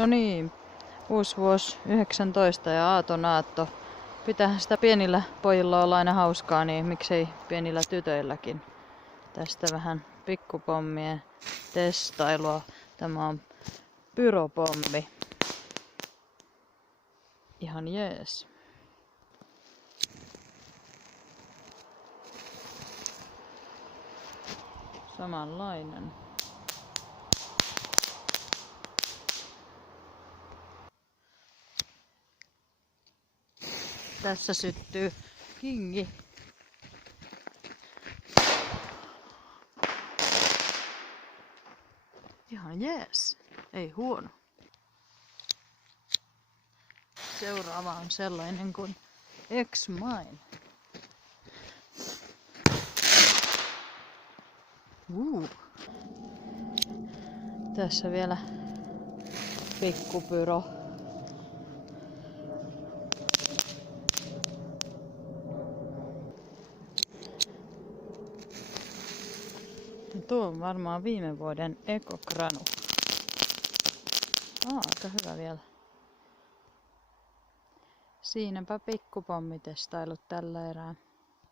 No niin, uusi vuosi 19 ja aaton. Pitäähän sitä pienillä pojilla olla aina hauskaa, niin miksei pienillä tytöilläkin. Tästä vähän pikkupommien testailua. Tämä on pyropommi. Ihan jees. Samanlainen. Tässä syttyy kingi. Ihan jees. Ei huono. Seuraava on sellainen kuin X-Mine. Tässä vielä pikkupyro. Tuo on varmaan viime vuoden ekokranu. Aika hyvä vielä. Siinäpä pikkupommitestailut tällä erää.